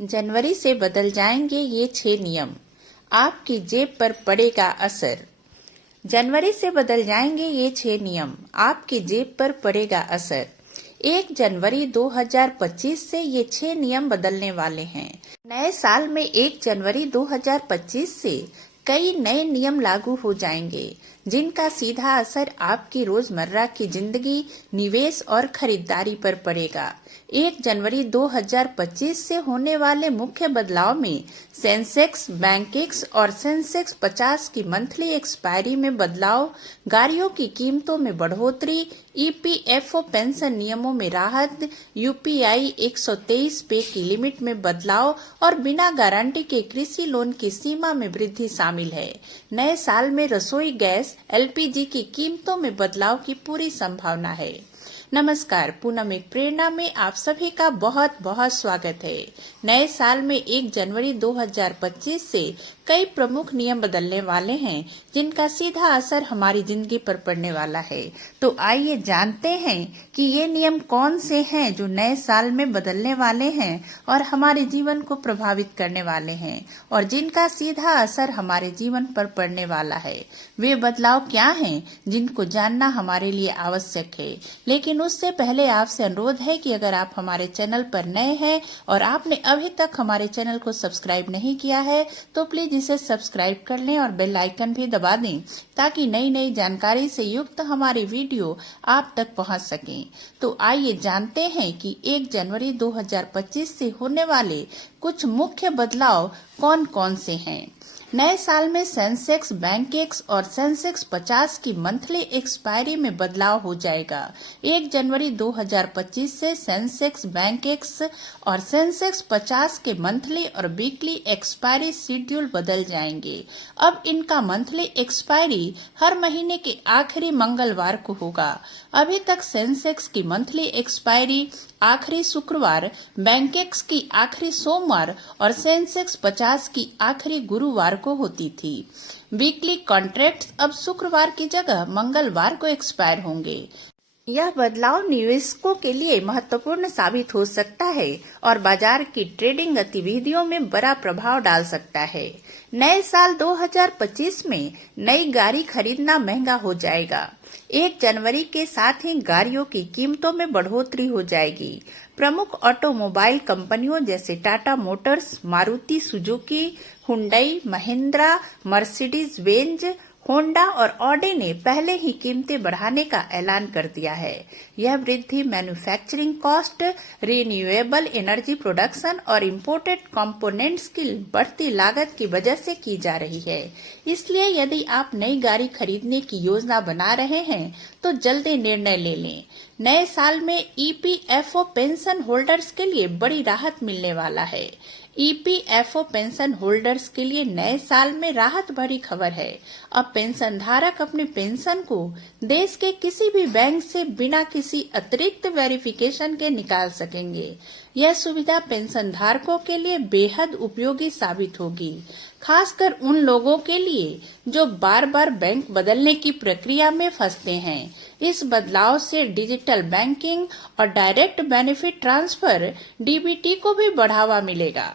जनवरी से बदल जाएंगे ये 6 नियम, आपकी जेब पर पड़ेगा असर। जनवरी से बदल जाएंगे ये 6 नियम, आपकी जेब पर पड़ेगा असर। 1 जनवरी 2025 से ये 6 नियम बदलने वाले हैं। नए साल में 1 जनवरी 2025 से कई नए नियम लागू हो जाएंगे, जिनका सीधा असर आपकी रोजमर्रा की जिंदगी, निवेश और खरीदारी पर पड़ेगा। 1 जनवरी 2025 से होने वाले मुख्य बदलाव में सेंसेक्स, बैंकेक्स और सेंसेक्स 50 की मंथली एक्सपायरी में बदलाव, गाड़ियों की कीमतों में बढ़ोतरी, ईपीएफओ पेंशन नियमों में राहत, यूपीआई 123 पे की लिमिट में बदलाव और बिना गारंटी के कृषि लोन की सीमा में वृद्धि शामिल है। नए साल में रसोई गैस, एलपीजी की कीमतों में बदलाव की पूरी संभावना है। नमस्कार, पूनम एक प्रेरणा में आप सभी का बहुत बहुत स्वागत है। नए साल में 1 जनवरी 2025 से कई प्रमुख नियम बदलने वाले हैं, जिनका सीधा असर हमारी जिंदगी पर पड़ने वाला है। तो आइए जानते हैं कि ये नियम कौन से हैं जो नए साल में बदलने वाले हैं और हमारे जीवन को प्रभावित करने वाले हैं और जिनका सीधा असर हमारे जीवन पर पड़ने वाला है। वे बदलाव क्या हैं जिनको जानना हमारे लिए आवश्यक है। लेकिन उससे पहले आपसे अनुरोध है कि अगर आप हमारे चैनल पर नए हैं और आपने अभी तक हमारे चैनल को सब्सक्राइब नहीं किया है तो प्लीज इसे सब्सक्राइब कर लें और बेल आइकन भी दबा दें, ताकि नई नई जानकारी से युक्त हमारी वीडियो आप तक पहुंच सकें। तो आइए जानते हैं कि 1 जनवरी 2025 से होने वाले कुछ मुख्य बदलाव कौन कौन से हैं। नए साल में सेंसेक्स, बैंकेक्स और सेंसेक्स 50 की मंथली एक्सपायरी में बदलाव हो जाएगा। 1 जनवरी 2025 से सेंसेक्स, बैंकेक्स और सेंसेक्स 50 के मंथली और वीकली एक्सपायरी शेड्यूल बदल जाएंगे। अब इनका मंथली एक्सपायरी हर महीने के आखिरी मंगलवार को होगा। अभी तक सेंसेक्स की मंथली एक्सपायरी आखिरी शुक्रवार, बैंकेक्स की आखिरी सोमवार और सेंसेक्स 50 की आखिरी गुरुवार को होती थी। वीकली कॉन्ट्रैक्ट्स अब शुक्रवार की जगह मंगलवार को एक्सपायर होंगे। यह बदलाव निवेशकों के लिए महत्वपूर्ण साबित हो सकता है और बाजार की ट्रेडिंग गतिविधियों में बड़ा प्रभाव डाल सकता है। नए साल 2025 में नई गाड़ी खरीदना महंगा हो जाएगा। 1 जनवरी के साथ ही गाड़ियों की कीमतों में बढ़ोतरी हो जाएगी। प्रमुख ऑटोमोबाइल कंपनियों जैसे Tata Motors, Maruti Suzuki, Hyundai, Mahindra, Mercedes Benz, Honda और ऑडी ने पहले ही कीमतें बढ़ाने का ऐलान कर दिया है। यह वृद्धि manufacturing cost, renewable energy production और इंपोर्टेड कंपोनेंट्स की बढ़ती लागत की वजह से की जा रही है। इसलिए यदि आप नई गाड़ी खरीदने की योजना बना रहे हैं तो जल्दी निर्णय ले लें। नए साल में ईपीएफओ पेंशन होल्डर्स के लिए बड़ी राहत मिलने वाला है। ईपीएफओ पेंशन होल्डर्स के लिए नए साल में राहत भरी खबर है। अब पेंशन धारक अपनी पेंशन को देश के किसी भी बैंक से बिना किसी अतिरिक्त वेरिफिकेशन के निकाल सकेंगे। यह सुविधा पेंशन धारकों के लिए बेहद उपयोगी साबित होगी, खासकर उन लोगों के लिए जो बार बार बैंक बदलने की प्रक्रिया में फंसते हैं। इस बदलाव से डिजिटल बैंकिंग और डायरेक्ट बेनिफिट ट्रांसफर डीबीटी को भी बढ़ावा मिलेगा।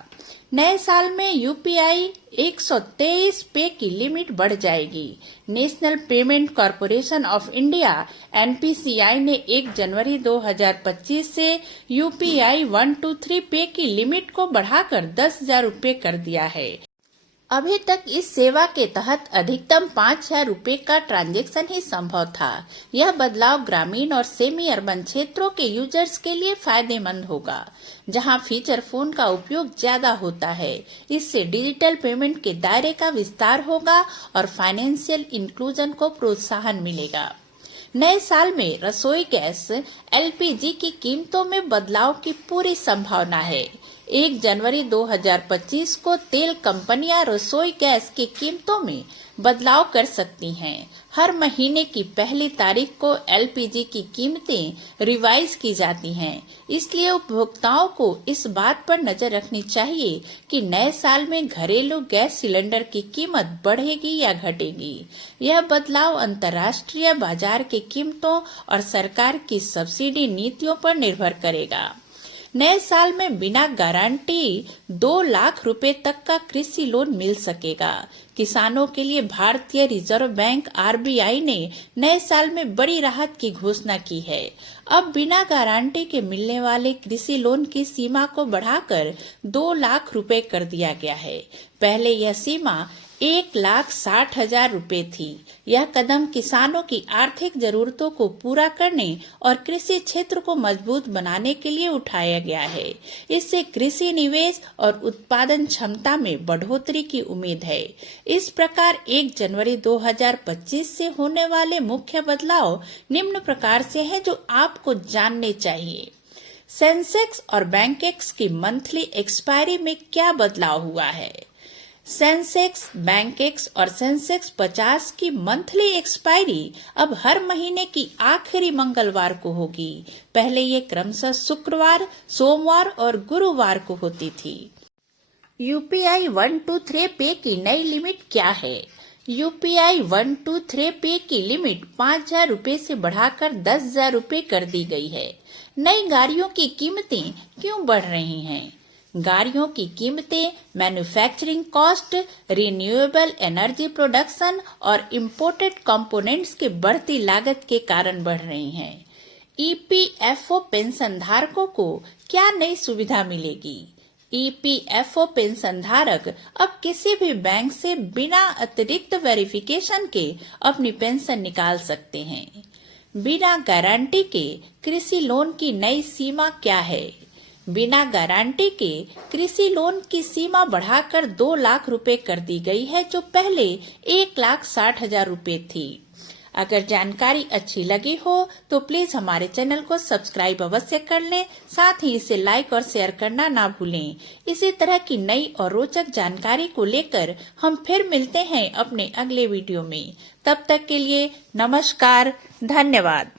नए साल में यूपीआई 123 पे की लिमिट बढ़ जाएगी। National payment corporation of India NPCI ने 1 जनवरी 2025 से यूपीआई 123 पे की लिमिट को बढ़ाकर 10,000 रुपये कर दिया है। अभी तक इस सेवा के तहत अधिकतम 5,000 रुपये का ट्रांजैक्शन ही संभव था। यह बदलाव ग्रामीण और सेमी अर्बन क्षेत्रों के यूजर्स के लिए फायदेमंद होगा, जहां फीचर फोन का उपयोग ज्यादा होता है। इससे डिजिटल पेमेंट के दायरे का विस्तार होगा और फाइनेंशियल इंक्लूजन को प्रोत्साहन मिलेगा। नए साल में रसोई गैस, एलपीजी की कीमतों में बदलाव की पूरी संभावना है। 1 जनवरी 2025 को तेल कंपनियां रसोई गैस की कीमतों में बदलाव कर सकती हैं। हर महीने की पहली तारीख को एलपीजी की कीमतें रिवाइज की जाती हैं। इसलिए उपभोक्ताओं को इस बात पर नजर रखनी चाहिए कि नए साल में घरेलू गैस सिलेंडर की कीमत बढ़ेगी या घटेगी। यह बदलाव अंतर्राष्ट्रीय बाजार की कीमतों और सरकार की सब्सिडी नीतियों पर निर्भर करेगा। नए साल में बिना गारंटी 2 लाख रुपए तक का कृषि लोन मिल सकेगा। किसानों के लिए भारतीय रिजर्व बैंक RBI ने नए साल में बड़ी राहत की घोषणा की है। अब बिना गारंटी के मिलने वाले कृषि लोन की सीमा को बढ़ाकर 2 लाख रुपए कर दिया गया है। पहले यह सीमा 1,60,000 रुपए थी। यह कदम किसानों की आर्थिक जरूरतों को पूरा करने और कृषि क्षेत्र को मजबूत बनाने के लिए उठाया गया है। इससे कृषि निवेश और उत्पादन क्षमता में बढ़ोतरी की उम्मीद है। इस प्रकार 1 जनवरी 2025 से होने वाले मुख्य बदलाव निम्न प्रकार से हैं जो आपको जानने चाहिए। सेंसेक्स और बैंकेक्स की मंथली एक्सपायरी में क्या बदलाव हुआ है? सेंसेक्स, बैंकेक्स और सेंसेक्स 50 की मंथली एक्सपायरी अब हर महीने की आखिरी मंगलवार को होगी। पहले ये क्रमशः शुक्रवार, सोमवार और गुरुवार को होती थी। UPI 123 पे की नई लिमिट क्या है? UPI 123 पे की लिमिट 5,000 रुपए से बढ़ाकर 10,000 रुपए कर दी गई है। नई गाड़ियों की कीमतें क्यों बढ़ रही हैं? गाड़ियों की कीमतें manufacturing cost, renewable energy production और इंपोर्टेड कंपोनेंट्स के बढ़ती लागत के कारण बढ़ रही हैं। EPFO पेंशन धारकों को क्या नई सुविधा मिलेगी? EPFO पेंशन धारक अब किसी भी बैंक से बिना अतिरिक्त वेरिफिकेशन के अपनी पेंशन निकाल सकते हैं। बिना गारंटी के कृषि लोन की नई सीमा क्या है? बिना गारंटी के कृषि लोन की सीमा बढ़ाकर 2 लाख रुपए कर दी गई है, जो पहले 1,60,000 रुपए थी। अगर जानकारी अच्छी लगी हो तो प्लीज हमारे चैनल को सब्सक्राइब अवश्य कर लें। साथ ही इसे लाइक और शेयर करना ना भूलें। इसी तरह की नई और रोचक जानकारी को लेकर हम फिर मिलते हैं अपने अगले वीडियो में। तब तक के लिए नमस्कार, धन्यवाद।